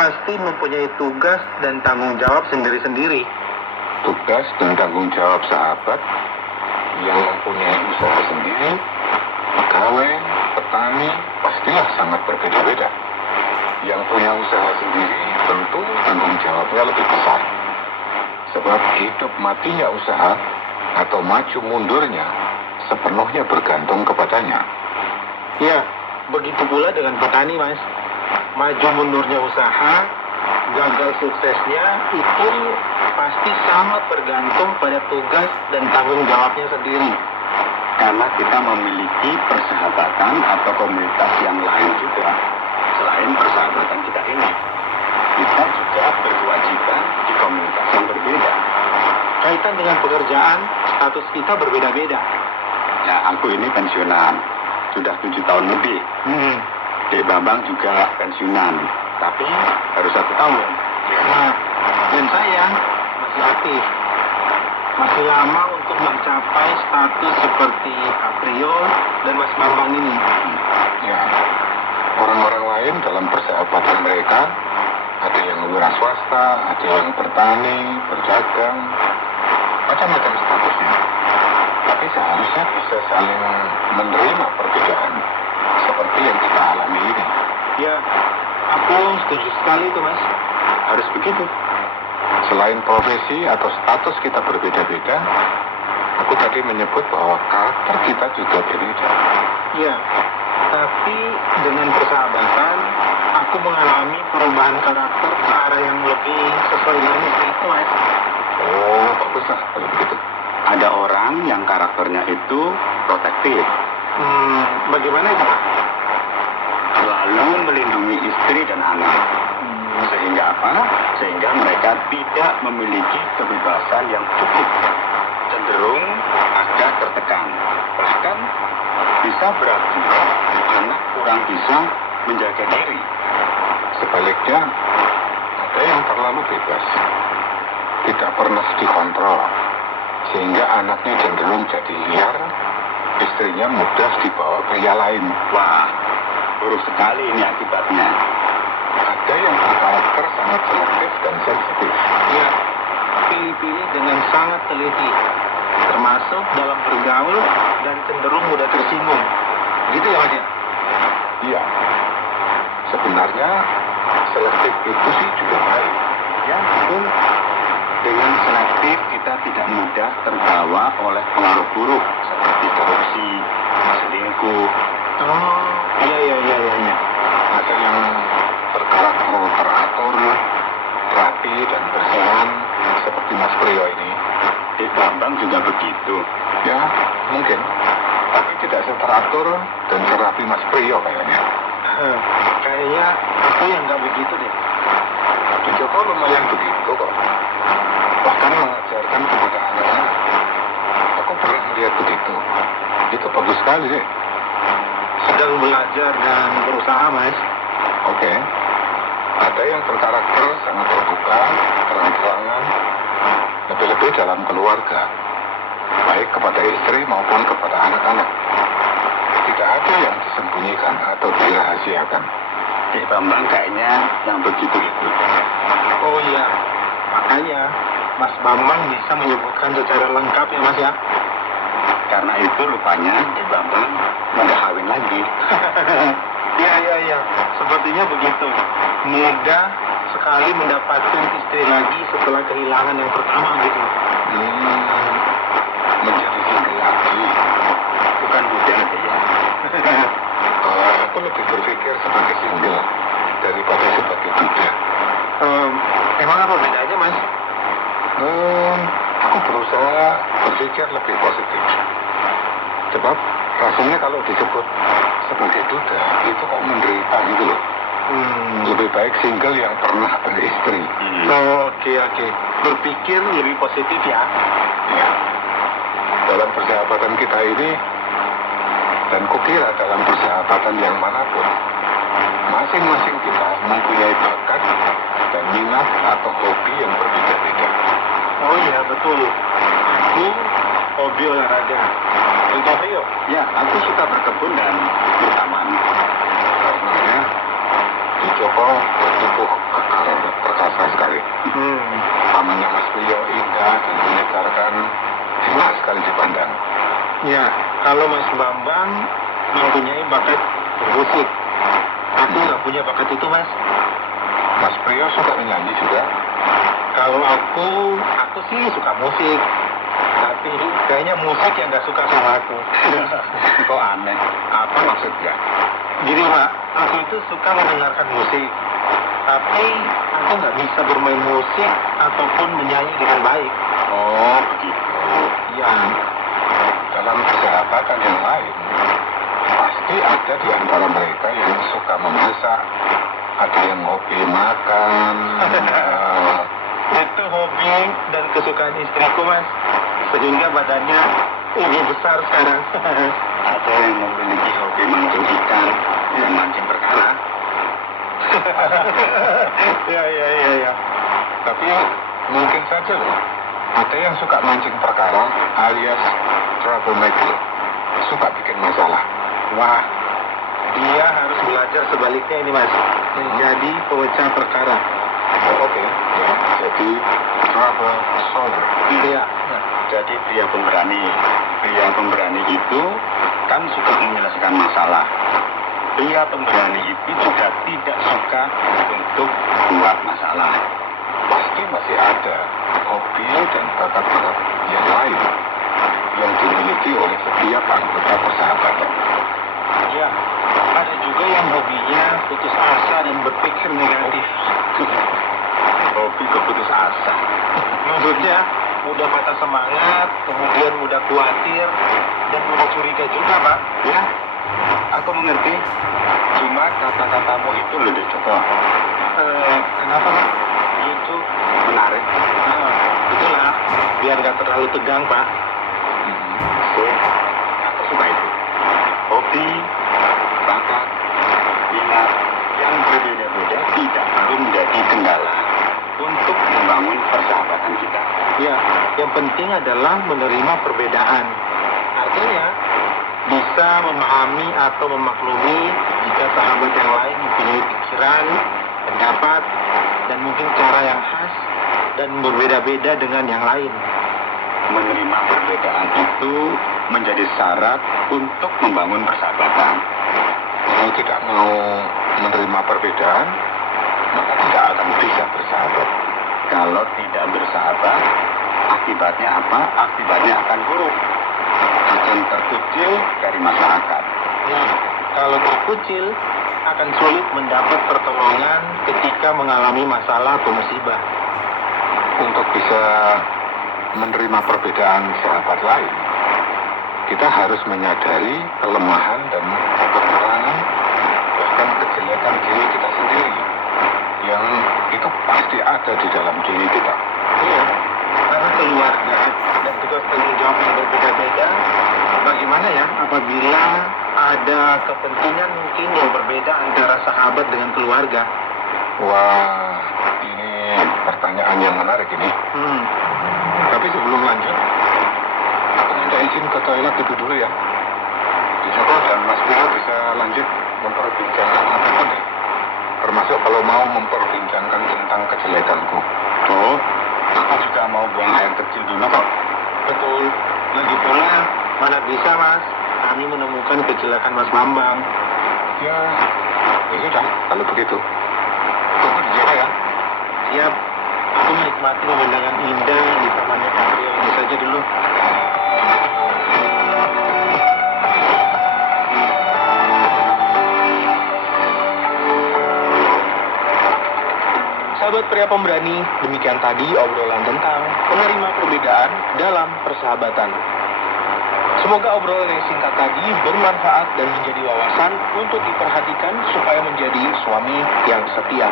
pasti mempunyai tugas dan tanggung jawab sendiri-sendiri. Tugas dan tanggung jawab sahabat yang mempunyai usaha sendiri, pegawai, petani, pastilah sangat berbeda-beda. Yang punya usaha sendiri tentu tanggung jawabnya lebih besar. Sebab hidup matinya usaha atau maju mundurnya sepenuhnya bergantung kepadanya. Ya, begitu pula dengan petani, Mas. Maju mundurnya usaha, gagal suksesnya itu pasti sangat bergantung pada tugas dan tanggung jawabnya sendiri. Karena kita memiliki persahabatan atau komunitas yang lain juga. Selain persahabatan kita ini, kita juga berkewajiban di komunitas yang berbeda. Kaitan dengan pekerjaan, status kita berbeda-beda. Ya, aku ini pensiunan, sudah 7 tahun lebih. Dek Bambang juga pensiunan, tapi baru 1 tahun. Nah, dan saya masih aktif. Masih lama untuk mencapai status seperti Aprio dan Mas Bambang ini. Ya, orang-orang lain dalam persahabatan mereka ada yang wira swasta, ada yang bertani, berdagang, macam-macam statusnya. Tapi seharusnya bisa saling menerima perbedaan seperti yang kita alami ini. Ya, aku setuju sekali itu, Mas. Harus begitu. Selain profesi atau status kita berbeda-beda, aku tadi menyebut bahwa karakter kita juga berbeda. Ya, tapi dengan persahabatan, aku mengalami perubahan karakter ke arah yang lebih sesuai dengan istri itu, Mas. Oh, baguslah kalau begitu. Ada orang yang karakternya itu protektif, Bagaimana itu, Pak? selalu melindungi istri dan anak. Sehingga apa? Sehingga mereka tidak memiliki kebebasan yang cukup. Cenderung agak tertekan. Bahkan bisa berakibat anak kurang bisa menjaga diri. Sebaliknya, ada yang terlalu bebas, tidak pernah dikontrol, sehingga anaknya cenderung jadi liar, istrinya mudah dibawa pria lain. Wah, buruk sekali ini akibatnya. Ada yang berkarakter sangat selektif dan sensitif. Ya, pilih-pilih dengan sangat teliti, termasuk dalam bergaul dan cenderung mudah tersinggung. Gitu ya, Mas? Iya, sebenarnya selektif itu sih juga baik. Ya, betul. Dengan selektif kita tidak mudah terbawa oleh pengaruh buruk seperti korupsi, selingkuh. Oh, iya. Ada yang berkarakter teratur, rapi dan bersihan seperti Mas Priyo ini. Dek Bambang juga begitu. Ya, mungkin. Tapi tidak seteratur dan serapi Mas Priyo kayaknya. Kayaknya aku yang nggak begitu deh. Di Joko lumayan begitu kok. Bahkan mengajarkan kepada anaknya. Aku pernah melihat begitu. Itu bagus sekali sih. Sedang belajar dan berusaha, Mas. Oke. Ada yang berkarakter sangat terbuka, terang-terangan, lebih-lebih dalam keluarga, baik kepada istri maupun kepada anak-anak. Tidak ada yang disembunyikan atau dirahasiakan. Dek Bambang kayaknya yang begitu itu. Oh iya, makanya Mas Bambang bisa menyebutkan secara lengkap ya, Mas ya. Karena itu rupanya Dek Bambang nggak kawin lagi. Iya. Sepertinya begitu. Mudah sekali mendapatkan istri lagi setelah kehilangan yang pertama gitu. Menjadi single lagi. Bukan mudah deh ya. Aku lebih berpikir sebagai single daripada sebagai duda. Emang apa bedanya, Mas? Aku berusaha berpikir lebih positif. Sebab rasanya kalau disebut sebagai duda itu kok menderita gitu loh. Lebih baik single yang pernah beristri. Oke. Berpikir lebih positif ya. Ya. Dalam persahabatan kita ini, dan kukira dalam persahabatan yang manapun, masing-masing kita mempunyai bakat dan minat atau hobi yang berbeda-beda. Oh iya, betul. Aku hobi olahraga. Untuk Rio? Ya, aku suka berkebun dan bertaman. Karenanya, di Joko bertubuh kekal Ya, kalau Mas Bambang mempunyai bakat bermusik, aku nggak punya bakat itu, Mas. Mas Priyo suka menyanyi juga. Kalau aku sih suka musik, tapi kayaknya musik yang nggak suka sama aku. Kok aneh? Apa maksudnya? Jadi Pak, aku itu suka mendengarkan musik, tapi aku nggak bisa bermain musik ataupun menyanyi dengan baik. Oh, begitu. Ya, Dalam persahabatan yang lain, pasti ada di antara mereka yang suka memasak, ada yang hobi makan. itu hobi dan kesukaan istriku, Mas. Sehingga badannya lebih besar sekarang. Ada yang memiliki hobi mancing ikan dan mancing perkara. Ya. Tapi mungkin saja loh, ada yang suka mancing perkara alias troublemaker, suka bikin masalah. Wah, dia harus belajar sebaliknya ini, Mas. Menjadi pemecah perkara. Oh, oke, ya, jadi trouble solver. Iya. Jadi pria pemberani. Pria pemberani itu kan suka menyelesaikan masalah. Pria pemberani itu juga tidak suka untuk buat masalah. Pasti masih ada hobi dan bakat-bakat yang lain yang dimiliki oleh setiap anggota persahabatan. Ya, ada juga yang hobinya putus asa dan berpikir negatif. Hobi keputus asa. Maksudnya mudah patah semangat, kemudian mudah khawatir, dan mudah curiga juga, Pak. Ya, aku mengerti. Cuma kata-katamu itu lebih coba. Kenapa, Pak? Itu menarik. Itulah, biar nggak terlalu tegang, Pak. Sip, aku suka itu. Hobi, bakat, minat yang berbeda-beda tidak perlu menjadi kendala untuk membangun persahabatan kita. Ya, yang penting adalah menerima perbedaan. Artinya, bisa memahami atau memaklumi jika sahabat yang lain mempunyai pikiran, pendapat, dan mungkin cara yang khas dan berbeda-beda dengan yang lain. Menerima perbedaan itu menjadi syarat untuk membangun persahabatan. Kalau tidak mau menerima perbedaan, maka tidak akan bisa bersahabat. Kalau tidak bersahabat, akibatnya apa? Akibatnya akan buruk. Akan terkucil dari masyarakat. Ya, kalau terkucil, akan sulit mendapat pertolongan ketika mengalami masalah atau musibah. Untuk bisa menerima perbedaan sahabat lain, kita harus menyadari kelemahan dan kekurangan, bahkan kejelekan diri kita sendiri, yang itu pasti ada di dalam diri kita. Iya, karena keluarga dan tugas tanggung jawab yang berbeda-beda, bagaimana ya apabila ada kepentingan mungkin yang berbeda antara sahabat dengan keluarga? Wah, ini pertanyaan yang menarik ini. Tapi sebelum lanjut, aku minta izin ke toilet dulu ya. Di Joko dan Mas Biro bisa lanjut memperbincangkan apapun ya. Termasuk kalau mau memperbincangkan tentang kejelekanku. Oh, aku juga mau buang air kecil dulu kok. Betul. Lagi pula, mana bisa Mas, kami menemukan kejelekan Mas Bambang. Ya sudah, kalau begitu. Tunggu di Joko ya. Siap, aku menikmati pemandangan indah di tamannya Patrio ini saja dulu. Sahabat pria pemberani, demikian tadi obrolan tentang menerima perbedaan dalam persahabatan. Semoga obrolan yang singkat tadi bermanfaat dan menjadi wawasan untuk diperhatikan supaya menjadi suami yang setia.